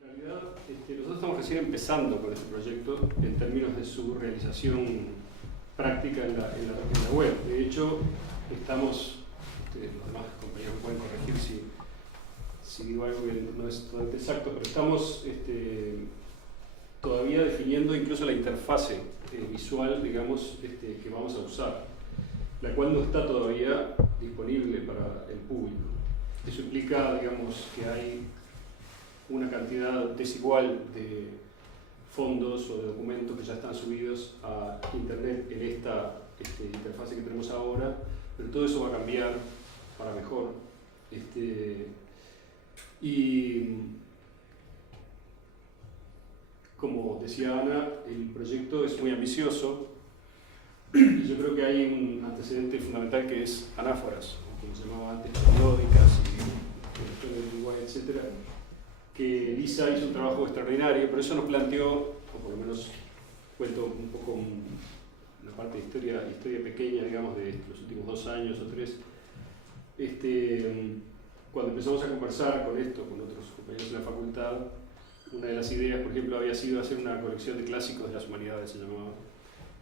En realidad, nosotros estamos recién empezando con este proyecto en términos de su realización práctica en la web. De hecho, estamos, los demás compañeros me pueden corregir si digo algo que no es totalmente exacto, pero estamos todavía definiendo incluso la interfase visual, digamos, que vamos a usar, la cual no está todavía disponible para el público. Eso implica, digamos, que hay una cantidad desigual de fondos o de documentos que ya están subidos a internet en esta interfase que tenemos ahora, pero todo eso va a cambiar para mejor. Y como decía Ana, el proyecto es muy ambicioso y yo creo que hay un antecedente fundamental que es anáforas, como se llamaba antes, periódicas y Uruguay, etc. Que Lisa hizo un trabajo extraordinario, pero eso nos planteó, o por lo menos cuento un poco la parte de historia pequeña, digamos, de los últimos 2 años o 3. Cuando empezamos a conversar con esto, con otros compañeros de la facultad, una de las ideas, por ejemplo, había sido hacer una colección de clásicos de las humanidades, se llamaba.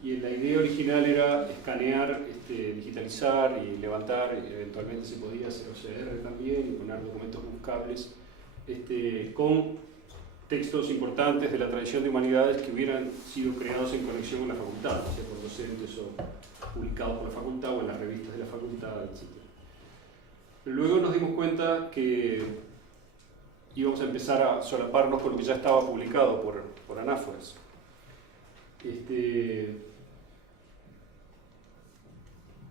Y la idea original era escanear, digitalizar y levantar, eventualmente se podía hacer OCR también, y poner documentos buscables, con textos importantes de la tradición de humanidades que hubieran sido creados en conexión con la facultad, o sea, por docentes o publicados por la facultad o en las revistas de la facultad, etc. Pero luego nos dimos cuenta que íbamos a empezar a solaparnos con lo que ya estaba publicado por anáforas.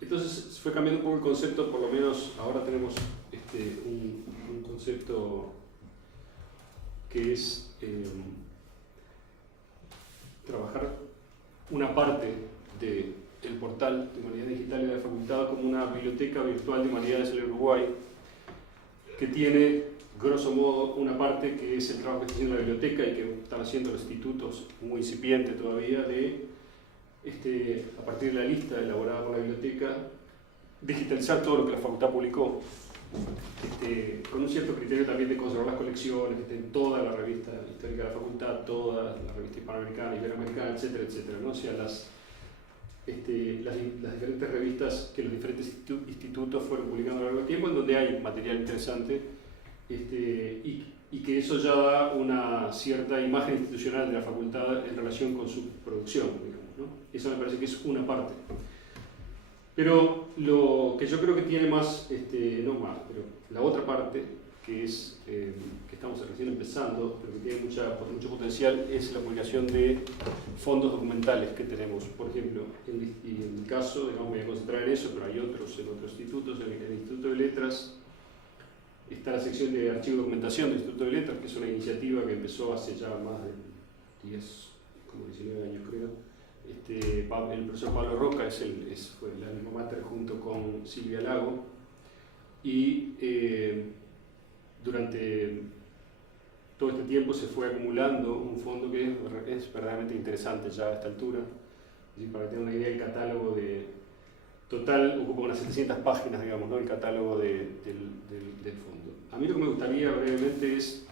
Entonces fue cambiando un poco el concepto, por lo menos ahora tenemos un concepto que es trabajar una parte del portal de Humanidades Digitales de la Facultad como una biblioteca virtual de humanidades en el Uruguay, que tiene, grosso modo, una parte que es el trabajo que está haciendo la biblioteca y que están haciendo los institutos, muy incipiente todavía, a partir de la lista elaborada por la biblioteca, digitalizar todo lo que la facultad publicó, con un cierto criterio también de conservar las colecciones, que estén toda la revista histórica de la facultad, toda la revista hispanoamericana, iberoamericana, etcétera, etcétera, ¿no? O sea, las diferentes revistas que los diferentes institutos fueron publicando a lo largo del tiempo, en donde hay material interesante, y que eso ya da una cierta imagen institucional de la facultad en relación con su producción, digamos, ¿no? Eso me parece que es una parte. Pero lo que yo creo que tiene más, no más, pero la otra parte, que es que estamos recién empezando, pero que tiene mucho potencial, es la publicación de fondos documentales que tenemos. Por ejemplo, en mi caso, digamos, me voy a concentrar en eso, pero hay otros en otros institutos. En el Instituto de Letras está la sección de archivo y documentación del Instituto de Letras, que es una iniciativa que empezó hace ya más de 19 años, creo. El profesor Pablo Roca fue el alma mater junto con Silvia Lago, y durante todo este tiempo se fue acumulando un fondo que es verdaderamente interesante ya a esta altura. Es decir, para tener una idea, el catálogo total ocupa unas 700 páginas, digamos, ¿no? El catálogo del fondo. A mí lo que me gustaría brevemente es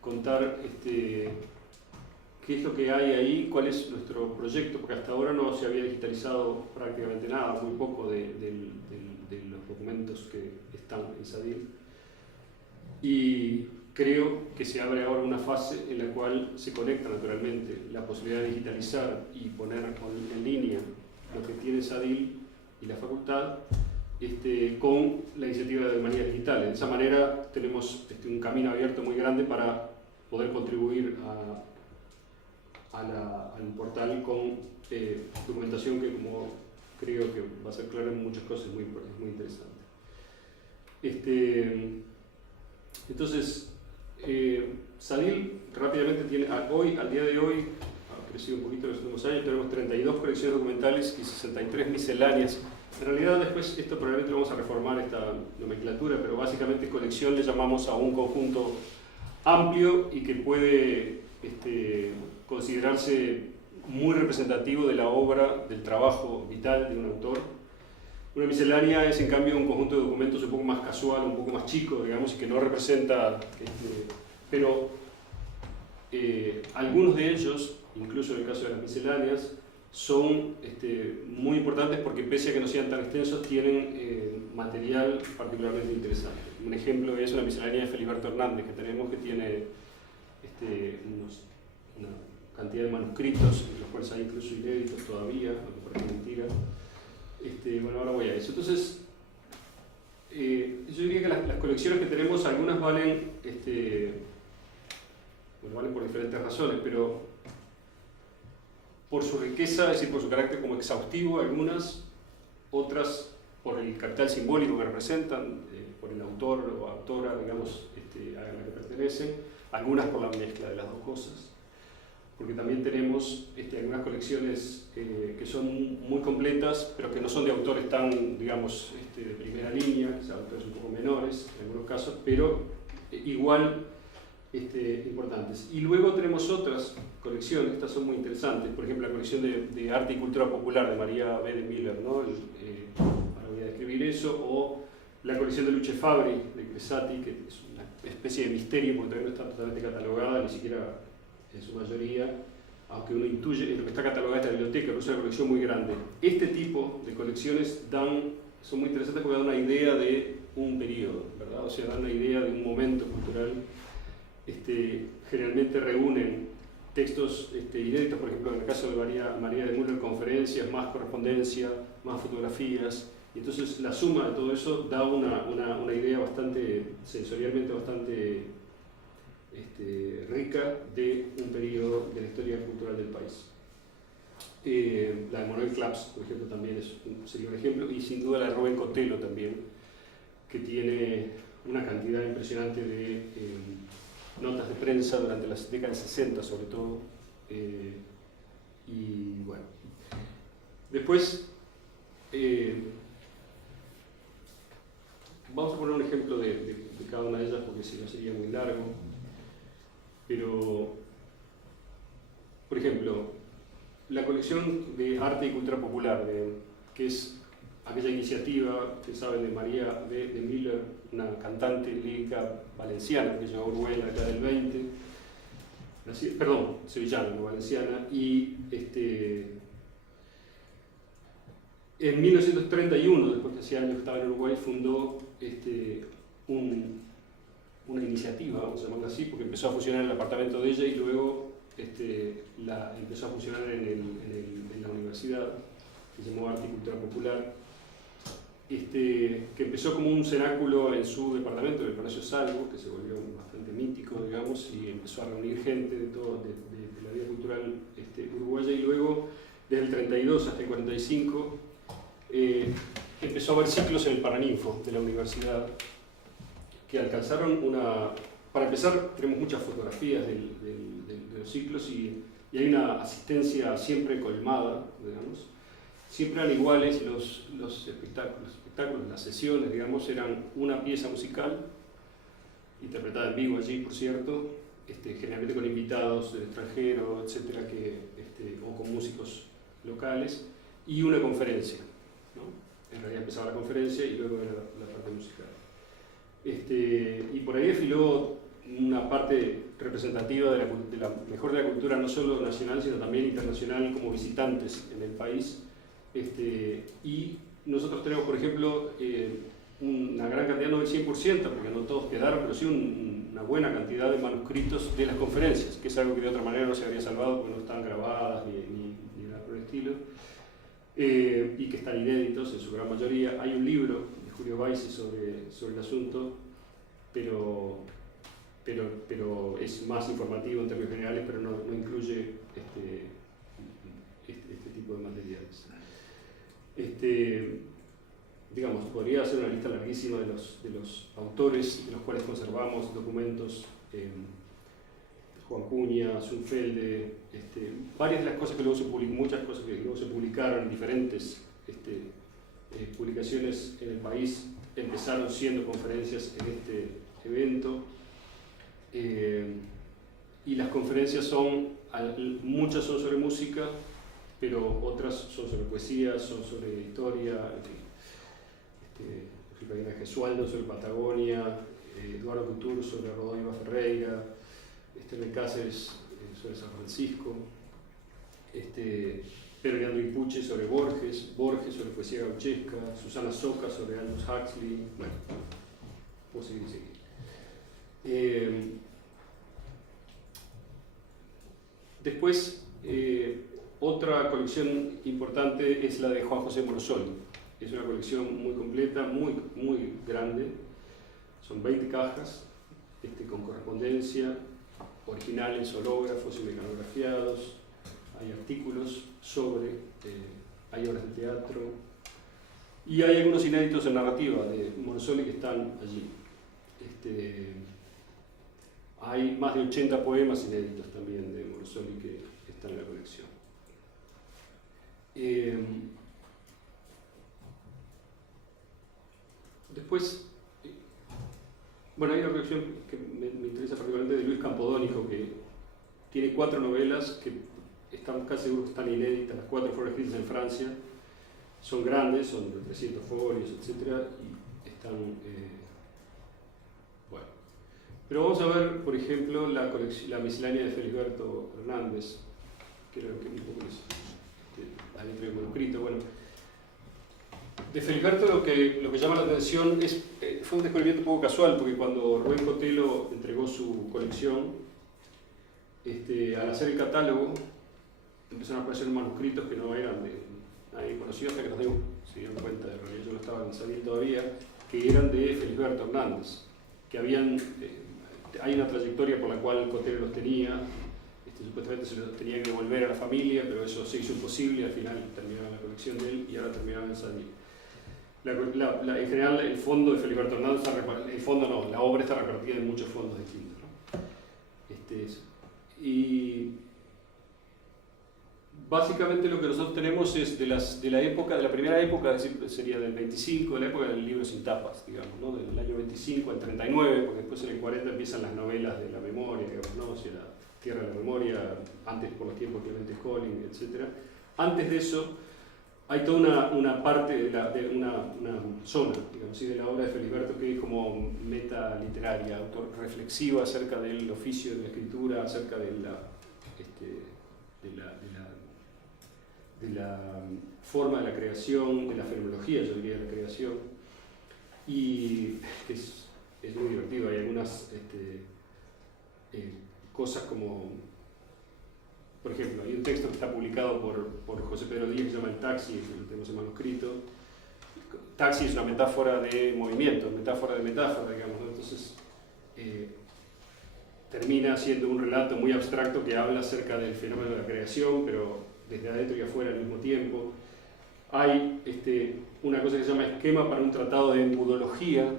contar qué es lo que hay ahí, cuál es nuestro proyecto, porque hasta ahora no se había digitalizado prácticamente nada, muy poco de los documentos que están en SADIL. Y creo que se abre ahora una fase en la cual se conecta naturalmente la posibilidad de digitalizar y poner en línea lo que tiene SADIL y la facultad con la iniciativa de Humanidades Digitales. De esa manera tenemos un camino abierto muy grande para poder contribuir al portal con documentación que, como creo que va a ser clara en muchas cosas, es muy interesante. Entonces, SADIL rápidamente tiene, al día de hoy, ha crecido un poquito en los últimos años, tenemos 32 colecciones documentales y 63 misceláneas. En realidad después esto probablemente lo vamos a reformar, esta nomenclatura, pero básicamente colección le llamamos a un conjunto amplio y que puede considerarse muy representativo de la obra, del trabajo vital de un autor. Una miscelánea es, en cambio, un conjunto de documentos un poco más casual, un poco más chico, digamos, y que no representa, pero Algunos de ellos, incluso en el caso de las misceláneas, son muy importantes porque pese a que no sean tan extensos, tienen material particularmente interesante. Un ejemplo es una miscelánea de Feliberto Hernández que tenemos, que tiene una cantidad de manuscritos, en los cuales hay incluso inéditos todavía, aunque parece mentira. Bueno, ahora voy a eso. Entonces, yo diría que las colecciones que tenemos, algunas valen, bueno, valen por diferentes razones, pero por su riqueza, es decir, por su carácter como exhaustivo, algunas, otras por el capital simbólico que representan, por el autor o autora, digamos, a la que pertenecen, algunas por la mezcla de las dos cosas, porque también tenemos algunas colecciones que son muy completas, pero que no son de autores tan, digamos, de primera línea, que son autores un poco menores en algunos casos, pero igual importantes. Y luego tenemos otras colecciones, estas son muy interesantes, por ejemplo la colección de arte y cultura popular de María B. de Miller, ¿no? Ahora voy a describir eso, o la colección de Luce Fabbri de Cresati, que es una especie de misterio porque todavía no está totalmente catalogada, ni siquiera en su mayoría, aunque uno intuye, lo que está catalogada es la biblioteca, pero es una colección muy grande. Este tipo de colecciones son muy interesantes porque dan una idea de un periodo, ¿verdad? O sea, dan una idea de un momento cultural. Generalmente reúnen textos inéditos, por ejemplo, en el caso de María de Müller, conferencias, más correspondencia, más fotografías, y entonces la suma de todo eso da una idea bastante, sensorialmente bastante rica de un periodo de la historia cultural del país. La de Manuel Claps, por ejemplo, también sería un ejemplo, y sin duda la de Rubén Cotelo también, que tiene una cantidad impresionante de notas de prensa durante las décadas 60 sobre todo, y bueno. Después, vamos a poner un ejemplo de cada una de ellas porque si no sería muy largo, pero, por ejemplo, la colección de arte y cultura popular, que es aquella iniciativa que saben de María B. de Miller, una cantante lírica valenciana que llegó a Uruguay en la década del 20, perdón, sevillana, no valenciana, y en 1931, después de hacía años que estaba en Uruguay, fundó una iniciativa, vamos a llamarla así, porque empezó a funcionar en el apartamento de ella y luego empezó a funcionar en la universidad, que se llamó Arte y Cultura Popular, que empezó como un cenáculo en su departamento, en el Palacio Salvo, que se volvió bastante mítico, digamos, y empezó a reunir gente de la vida cultural uruguaya, y luego, desde el 32 hasta el 45, empezó a haber ciclos en el Paraninfo de la universidad, que alcanzaron para empezar, tenemos muchas fotografías de los ciclos y hay una asistencia siempre colmada, digamos. Siempre eran iguales los espectáculos, las sesiones, digamos, eran una pieza musical, interpretada en vivo allí, por cierto, generalmente con invitados del extranjero, etcétera, o con músicos locales, y una conferencia, ¿no? En realidad empezaba la conferencia y luego era la parte musical. Y por ahí desfiló una parte representativa de la mejor de la cultura, no solo nacional, sino también internacional, como visitantes en el país. Y nosotros tenemos, por ejemplo, una gran cantidad, no del 100%, porque no todos quedaron, pero sí una buena cantidad de manuscritos de las conferencias, que es algo que de otra manera no se habría salvado porque no están grabadas ni nada por el estilo, y que están inéditos en su gran mayoría. Hay un libro de Julio Baisi sobre el asunto, pero es más informativo en términos generales, pero no incluye este tipo de materiales. Digamos, podría hacer una lista larguísima de los autores de los cuales conservamos documentos, Juan Cuña, Zunfelde, varias de las cosas que luego se publicaron, muchas cosas que luego se publicaron en diferentes publicaciones en el país, empezaron siendo conferencias en este evento, y las conferencias muchas son sobre música, pero otras son sobre poesía, son sobre historia, Karina Gesualdo sobre Patagonia, Eduardo Couture sobre Rodolfo Ferreira, Esther de Cáceres sobre San Francisco, Pedro Leandro Ipuche sobre Borges sobre poesía gauchesca, Susana Soca sobre Aldous Huxley, bueno, puedo seguir. Después, otra colección importante es la de Juan José Morosoli. Es una colección muy completa, muy grande. Son 20 cajas con correspondencia, originales, hológrafos y mecanografiados. Hay artículos sobre, hay obras de teatro y hay algunos inéditos en narrativa de Morosoli que están allí. Hay más de 80 poemas inéditos también de Morosoli que están en la colección. Después, bueno, hay una colección que me interesa particularmente de Luis Campodónico, que tiene 4 novelas que están casi seguros que están inéditas. Las 4 fueron escritas en Francia, son grandes, son de 300 folios, etc. Y están, bueno. Pero vamos a ver, por ejemplo, la miscelánea de Felisberto Hernández, que era lo que un poco es adentro del manuscrito. Bueno, de Felisberto lo que llama la atención fue un descubrimiento un poco casual, porque cuando Rubén Cotelo entregó su colección, al hacer el catálogo, empezaron a aparecer manuscritos que no eran de nadie conocido, hasta que nos se dieron cuenta, de realidad yo no estaba sabiendo todavía, que eran de Felisberto Hernández, que hay una trayectoria por la cual Cotelo los tenía, supuestamente se los tenía que devolver a la familia, pero eso se hizo imposible y al final terminaron la colección de él y ahora terminaron en Sadie. En general, el fondo de Felisberto Hernández, la obra está repartida en muchos fondos distintos, ¿no? Y básicamente lo que nosotros tenemos es de la primera época, es decir, sería del 25, de la época del libro sin tapas, digamos, ¿no? Del año 25 al 39, porque después en el 40 empiezan las novelas de la memoria, digamos, ¿no? O sea, la Tierra de la Memoria, antes por los tiempos de Clemente Collin, etc. Antes de eso, hay toda una parte de una zona, digamos, ¿sí? De la obra de Felisberto que es como meta literaria, autorreflexiva acerca del oficio de la escritura, acerca de la forma de la creación, de la fenomenología, yo diría, de la creación. Y es muy divertido, hay algunas cosas como, por ejemplo, hay un texto que está publicado por José Pedro Díaz que se llama El Taxi, que lo tenemos en manuscrito. Taxi es una metáfora de movimiento, metáfora de metáfora, digamos, ¿no? Entonces termina siendo un relato muy abstracto que habla acerca del fenómeno de la creación, pero desde adentro y afuera al mismo tiempo. Hay una cosa que se llama esquema para un tratado de embudología,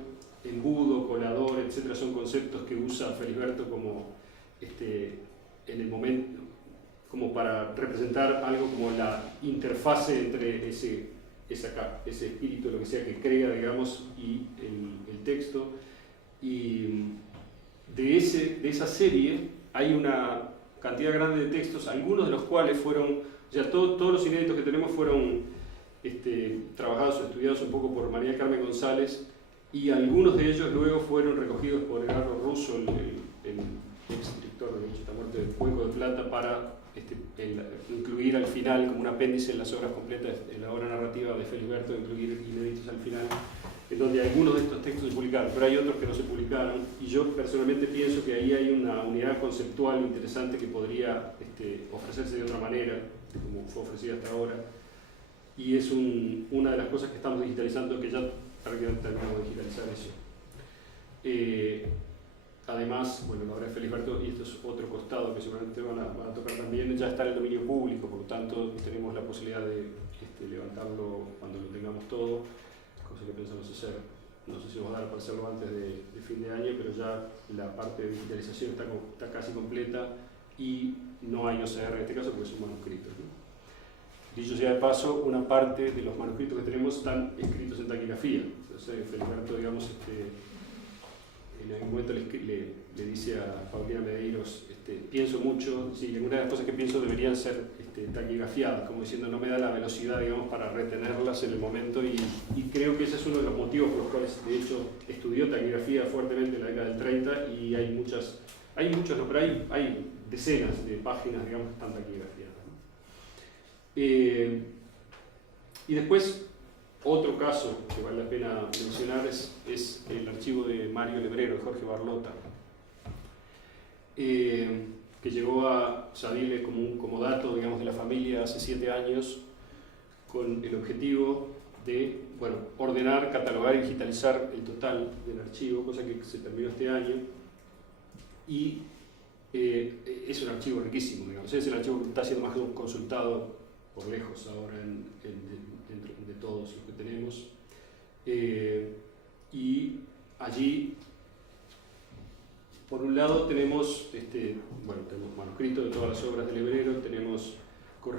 embudo, colador, etc. Son conceptos que usa Felisberto como en el momento, como para representar algo como la interfase entre ese espíritu, lo que sea que crea, digamos, y el texto. Y de esa serie hay una cantidad grande de textos, algunos de los cuales fueron, ya todos los inéditos que tenemos fueron trabajados o estudiados un poco por María Carmen González, y algunos de ellos luego fueron recogidos por Edgardo Russo, el exdirector de Esta muerte del Cuenco de Plata, para incluir al final como un apéndice en las obras completas, en la obra narrativa de Felisberto, incluir inéditos al final, en donde algunos de estos textos se publicaron, pero hay otros que no se publicaron, y yo personalmente pienso que ahí hay una unidad conceptual interesante que podría ofrecerse de otra manera, como fue ofrecida hasta ahora, y es una de las cosas que estamos digitalizando, que ya prácticamente terminamos de digitalizar eso. Además, bueno, la obra de Felisberto, y esto es otro costado que seguramente van a tocar también, ya está en el dominio público, por lo tanto tenemos la posibilidad de levantarlo cuando lo tengamos todo, cosa que pensamos hacer. No sé si vamos a dar para hacerlo antes de fin de año, pero ya la parte de digitalización está casi completa y no hay OCR en este caso porque son manuscritos, ¿no? Dicho sea de paso, una parte de los manuscritos que tenemos están escritos en taquigrafía. Entonces, Felisberto, digamos, en algún momento le dice a Paulina Medeiros, pienso mucho, sí, una de las cosas que pienso deberían ser taquigrafiadas, como diciendo, no me da la velocidad, digamos, para retenerlas en el momento, y creo que ese es uno de los motivos por los cuales, de hecho, estudió taquigrafía fuertemente en la década del 30, y hay decenas de páginas, digamos, que están taquigrafiadas, ¿no? Y después, otro caso que vale la pena mencionar es el archivo de Mario Lebrero, de Jorge Barlota, que llegó a Sadile como dato, digamos, de la familia hace 7 años, con el objetivo de, bueno, ordenar, catalogar y digitalizar el total del archivo, cosa que se terminó este año, y es un archivo riquísimo, digamos. Es el archivo que está siendo más consultado por lejos ahora dentro de todos los que tenemos. Y allí, por un lado, tenemos, tenemos manuscritos de todas las obras de Lebrero, tenemos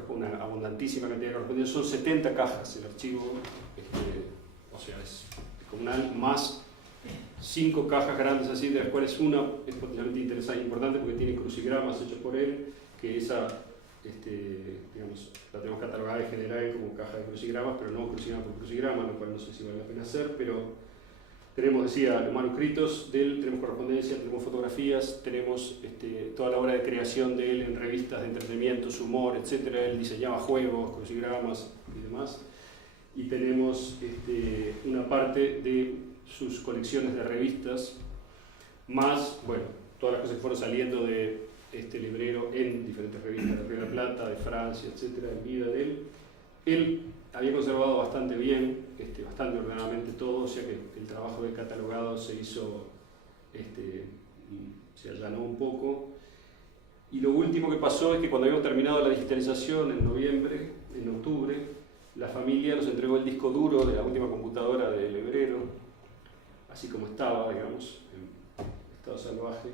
una abundantísima cantidad de correspondencia, son 70 cajas el archivo, o sea, es comunal, más 5 cajas grandes así, de las cuales una es potencialmente interesante e importante porque tiene crucigramas hechos por él, que esa, digamos, la tenemos catalogada en general como caja de crucigramas, pero no crucigrama por crucigrama, lo cual no sé si vale la pena hacer, pero tenemos, decía, los manuscritos de él, tenemos correspondencia, tenemos fotografías, tenemos toda la obra de creación de él en revistas de entretenimiento, su humor, etc. Él diseñaba juegos, crucigramas y demás. Y tenemos una parte de sus colecciones de revistas, más, bueno, todas las cosas que fueron saliendo de Lebrero en diferentes revistas de Río de la Plata, de Francia, etc., en vida de él. Él había conservado bastante bien, bastante ordenadamente todo, o sea que el trabajo de catalogado se hizo, se allanó un poco. Y lo último que pasó es que cuando habíamos terminado la digitalización en octubre, la familia nos entregó el disco duro de la última computadora de Lebrero, así como estaba, digamos, en estado salvaje,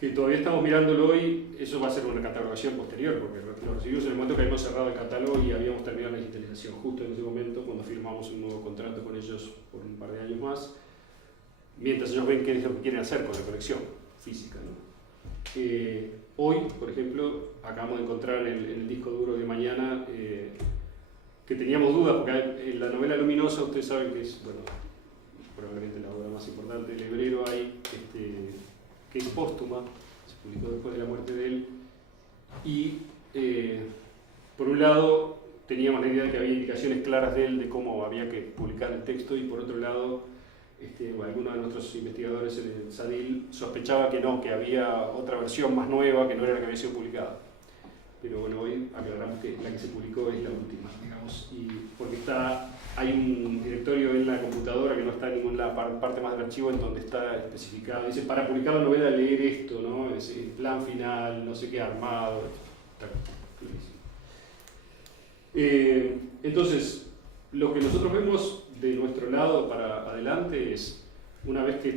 que todavía estamos mirándolo hoy. Eso va a ser una catalogación posterior, porque lo recibimos en el momento que habíamos cerrado el catálogo y habíamos terminado la digitalización, justo en ese momento, cuando firmamos un nuevo contrato con ellos por un par de años más, mientras ellos ven qué es lo que quieren hacer con la colección física, ¿no? Hoy, por ejemplo, acabamos de encontrar en el disco duro de mañana, que teníamos dudas, porque la novela luminosa, ustedes saben que es, bueno, probablemente la obra más importante de Lebrero, que es póstuma, se publicó después de la muerte de él, y por un lado teníamos la idea de que había indicaciones claras de él de cómo había que publicar el texto, y por otro lado algunos de nuestros investigadores en el SADIL sospechaba que no, que había otra versión más nueva que no era la que había sido publicada. Pero bueno, hoy aclaramos que la que se publicó es la última, digamos, y porque hay un directorio en la computadora que no está en ninguna parte más del archivo en donde está especificado. Dice, para publicar la novela leer esto, ¿no? Es el plan final, no sé qué, armado, está clarísimo. Entonces, lo que nosotros vemos de nuestro lado para adelante es, una vez que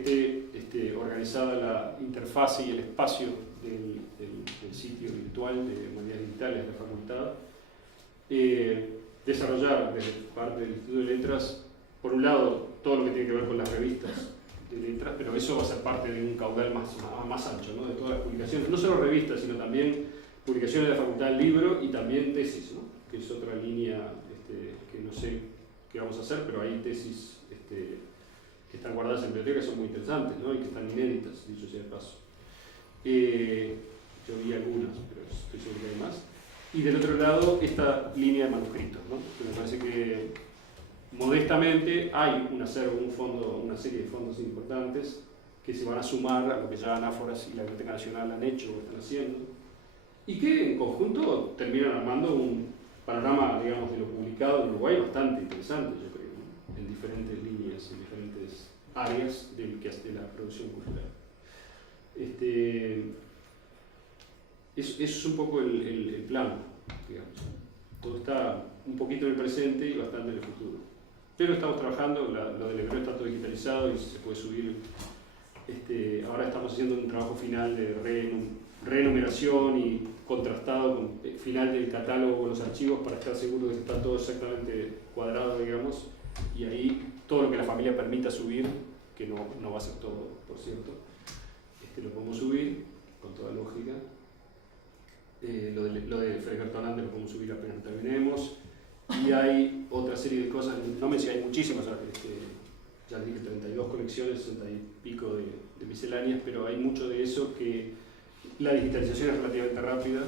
esté organizada la interfaz y el espacio del sitio virtual de humanidades digitales de la facultad, desarrollar desde parte del Instituto de Letras, por un lado, todo lo que tiene que ver con las revistas de letras, pero eso va a ser parte de un caudal más ancho, ¿no? De todas las publicaciones, no solo revistas, sino también publicaciones de la facultad del libro y también tesis, ¿no? Que es otra línea que no sé qué vamos a hacer, pero hay tesis que están guardadas en bibliotecas, son muy interesantes, ¿no? Y que están inéditas, dicho sea de paso. Yo vi algunas, pero estoy seguro que hay más. Y del otro lado, esta línea de manuscritos, ¿no? Que me parece que modestamente hay un acervo, una serie de fondos importantes que se van a sumar a lo que ya Anáforas y la Biblioteca Nacional han hecho o están haciendo, y que en conjunto terminan armando un panorama, digamos, de lo publicado en Uruguay bastante interesante, yo creo, ¿no? En diferentes líneas, en diferentes áreas de la producción cultural. Eso es un poco el plan, digamos. Todo está un poquito en el presente y bastante en el futuro. Pero estamos trabajando, lo del Lebrero está todo digitalizado y se puede subir. Ahora estamos haciendo un trabajo final de renumeración y contrastado con el final del catálogo con los archivos para estar seguro de que está todo exactamente cuadrado, digamos. Y ahí todo lo que la familia permita subir, que no va a ser todo, por cierto, lo podemos subir con toda lógica. Lo de Frederico Hernández lo podemos subir apenas terminemos. Y hay otra serie de cosas, no me sé, hay muchísimas, ya dije 32 colecciones, 60 y pico de misceláneas, pero hay mucho de eso que la digitalización es relativamente rápida,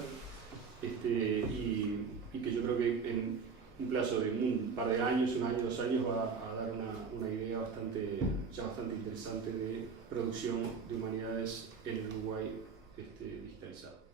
y que yo creo que en un plazo de un par de años, un año, 2 años, va a dar una idea ya bastante interesante de producción de humanidades en el Uruguay digitalizado.